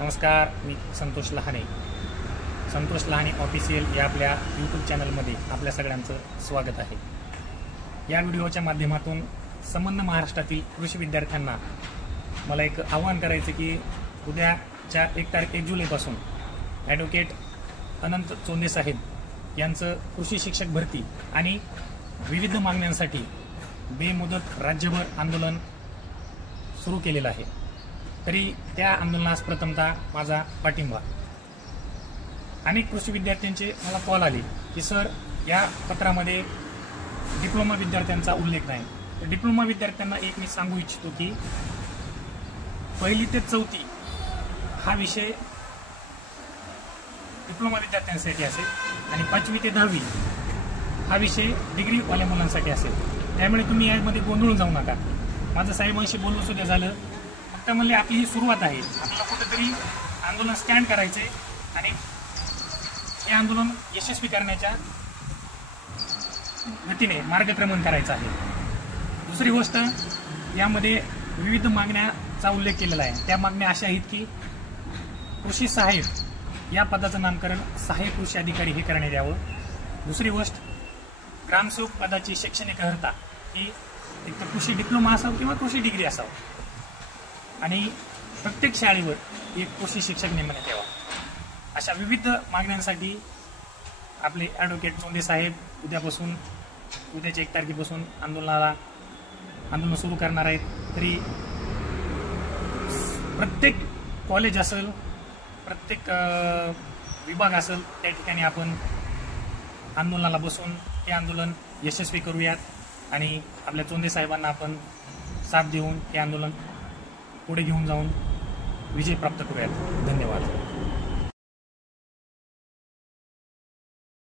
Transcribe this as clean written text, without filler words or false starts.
नमस्कार, मी संतोष लहाने. संतोष लहाने ऑफिशियल या आपल्या यूट्यूब चॅनलमध्ये आपल्या सगळ्यांचं स्वागत आहे. या व्हिडिओच्या माध्यमातून संबंध महाराष्ट्रातील कृषी विद्यार्थ्यांना मला एक आवाहन करायचं की उद्याच्या 1 जुलैपासून ॲडव्होकेट अनंत चोंदे साहेब यांचं कृषी शिक्षक भरती आणि विविध मागण्यांसाठी बेमुदत राज्यभर आंदोलन सुरू केलेलं आहे. तरी त्या आंदोलनास प्रथमतः माझा पाठिंबा. अनेक कृषी विद्यार्थ्यांचे मला कॉल आले की सर, या पत्रामध्ये डिप्लोमा विद्यार्थ्यांचा उल्लेख नाही. डिप्लोमा विद्यार्थ्यांना एक मी सांगू इच्छितो की 1ली ते 4थी हा विषय डिप्लोमा विद्यार्थ्यांसाठी असेल आणि 5वी ते 10वी हा विषय डिग्रीवाल्या मुलांसाठी असेल. त्यामुळे तुम्ही यामध्ये गोंधळून जाऊ नका. माझं साहेबांशी बोलून सुद्धा झालं. फक्त म्हणले आपली ही सुरुवात आहे, आपल्याला कुठेतरी आंदोलन स्टँड करायचे आणि हे आंदोलन यशस्वी करण्याच्या गतीने मार्गक्रमण करायचं आहे. दुसरी गोष्ट, यामध्ये विविध मागण्याचा उल्लेख केलेला आहे. त्या मागण्या अशा आहेत की कृषी सहाय्यक या पदाचं नामकरण सहाय्यक कृषी अधिकारी हे करण्यात यावं. दुसरी गोष्ट, ग्रामसेवक पदाची शैक्षणिक अर्हता ही एक तर कृषी डिप्लोमा असावं किंवा कृषी डिग्री असावं आणि प्रत्येक शाळेवर एक कृषी शिक्षक नेमण्यात यावा. अशा विविध मागण्यांसाठी आपले ॲडव्होकेट चोंदे साहेब उद्याच्या 1 तारखेपासून आंदोलन सुरू करणार आहेत. तरी प्रत्येक कॉलेज असेल, प्रत्येक विभाग असेल, त्या ठिकाणी आपण आंदोलनाला बसून हे आंदोलन यशस्वी करूयात आणि आपल्या चोंदे साहेबांना आपण साथ देऊन हे आंदोलन पुढे घेऊन जाऊन विजय प्राप्त करूयात. धन्यवाद.